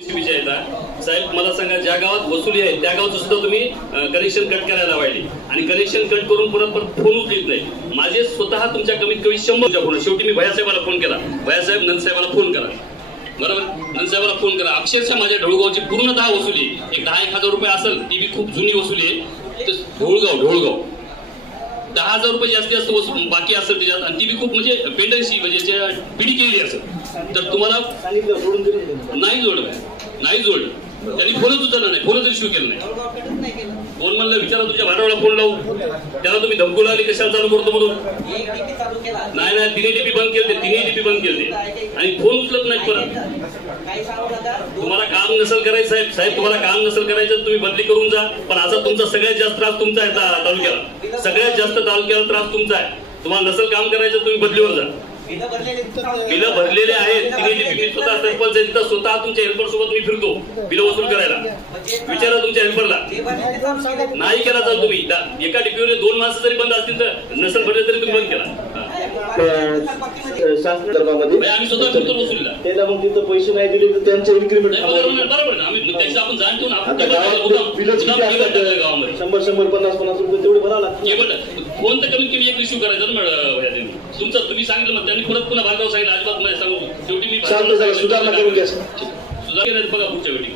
साहेब मला सांगा, ज्या गावात वसुली आहे त्या गावात सुद्धा तुम्ही कनेक्शन कट करायला लावायली आणि कनेक्शन कट करून परत फोन उचलत नाही. माझे स्वतः तुमच्या कमीत कमी 100 फोन. शेवटी मी भैयासाहेबाला फोन केला, भैयासाहेब नंदसाहेबाला फोन करा, बरोबर, नंदसाहेबाला फोन करा. अक्षरशः माझ्या ढोळगावची पूर्णतः वसुली एक 10-1,000 रुपये असेल, ती बी खूप जुनी वसुली आहे. ढोळगाव 10,000 रुपये जास्त बाकी असेल त्याच्यात, आणि ती बी खूप म्हणजे पेंडन्सी म्हणजे पिढी केलेली असेल, तर तुम्हाला नाही जोडलं त्यांनी फोनच उचलला नाही, फोन तरी शिव केलं नाही. फोन म्हणलं विचारा तुझ्या भांडवला फोन लावू, त्याला तुम्ही धमकू लागली कशाला चालू करतो म्हणून. नाही तिन्ही डीपी बंद केले आणि फोन उचलत नाही परत. तुम्हाला काम नसेल करायचं साहेब तुम्हाला काम नसेल करायचं तुम्ही बदली करून जा, पण असा तुमचा सगळ्यात जास्त त्रास तुमचा आहे तालुक्याला, सगळ्यात जास्त तालुक्याला त्रास तुमचा आहे. तुम्हाला नसेल काम करायचं तुम्ही बदलीवर जा. बिलं भरलेले आहेत, मी स्वतः सरपंच आहे, स्वतः तुमच्या हेल्पर सोबत मी फिरतो बिलं वसूल करायला. विचारा तुमच्या हेल्परला, नाही केला तर तुम्ही एका डिपीवर 2 माणसं जरी बंद असतील तर नसेल भरले तरी तुम्ही बंद केला. आम्ही स्वतः फिरतो वसुलीला, त्याला मग तिथं पैसे नाही दिले तर त्यांच्या इन्क्रीमेंट बरोबर ना, आम्ही त्याची आपण जाण ठेवून गावामध्ये 100-150 रुपये तेवढे भरावं लागतं. फोन तर कमीत कमी एक रिसिव्ह करायचा ना तुमचं, तुम्ही सांगितलं मग त्यांनी परत पुन्हा भागावर सांगितलं, अजिबात नाही सांगू. शेवटी मी सुधारणा करून घ्या, सुधारणा बघा पुढच्या वेळी.